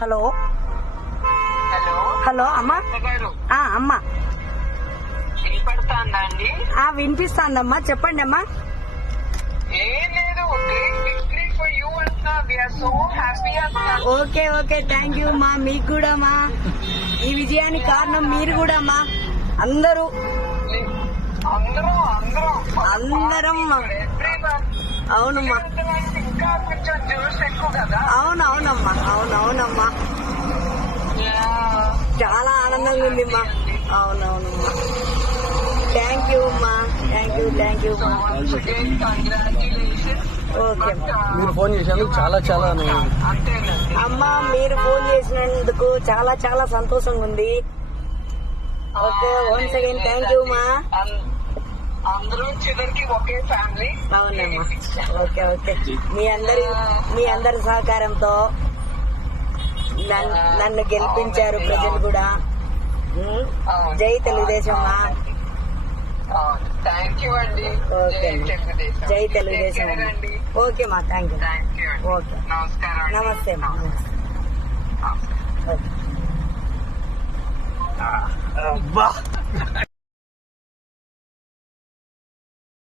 Hello hello hello అమ్మా. గారు అమ్మా వినపడుతుందా అండి? వినిపిస్తాందమ్మా, చెప్పండి అమ్మా. ఏం లేదు, గ్రేట్ విక్టరీ ఫర్ యూ అంటున్నా. వీఆర్ సో హ్యాపీ అంటున్నా. ఓకే ఓకే, థ్యాంక్ యూ మా. మీకు కూడా మా, ఈ విజయానికి కారణం మీరు కూడా మా. అందరూ అందరం అవునమ్మా, ఇంకా కొంచెం జ్యూస్ ఎక్కువ కదా. అవునవునమ్మా, అవునవునమ్మా, చాలా ఆనందంగా ఉంది మా. అవునవునమ్మా, థ్యాంక్ యూ అమ్మా, థ్యాంక్ యూ మా. ఓకే మీరు ఫోన్ చేసినందుకు చాలా చాలా అమ్మా, మీరు ఫోన్ చేసినందుకు చాలా చాలా సంతోషంగా ఉంది. Okay, once again thank you మా. అందరూ చివరికి ఒకే ఫ్యామిలీ. అవునమ్మా, ఓకే ఓకే. మీ అందరి సహకారంతో నన్ను గెలిపించారు ప్రజలు కూడా. జై తెలుగుదేశం మా. థ్యాంక్ యూ అండి. ఓకే, జై తెలుగుదేశం. ఓకే మా, థ్యాంక్ యూ. ఓకే, నమస్కారం. నమస్తే మా. ఓకే. అబ్బా.